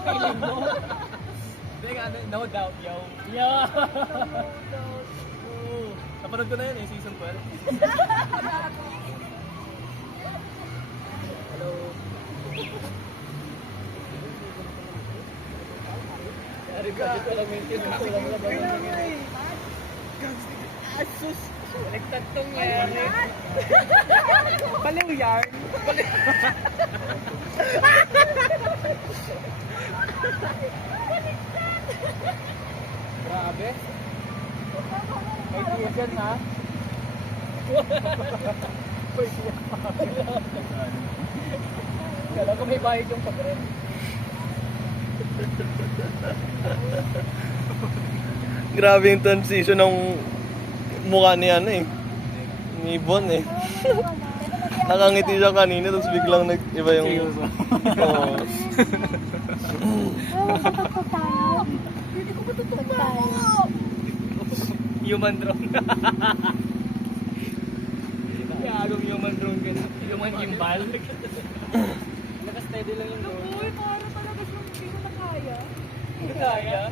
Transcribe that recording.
Feeling mo? Teka, no doubt, yo. Yeah. Napanood ko na yun eh, season 12. Hello. Dari ka dito lang yung tip. Asus. Nagtatong yan. Baliw yarn. Grabe. May tiyagan ha. May tiyagan. Kala ko may bayad yung pag-rent. Grabe yung transition ng mukha ni ano eh. Ni Bon eh. Nakangiti siya kanina tapos biglang nag-iba yung... Oo. Hindi ko matutupang. Human drone. Gagong human drone ka na. Human gimbal. Naka-steady lang yung drone. Uy, parang talaga siyang hindi ko na kaya. Kaya?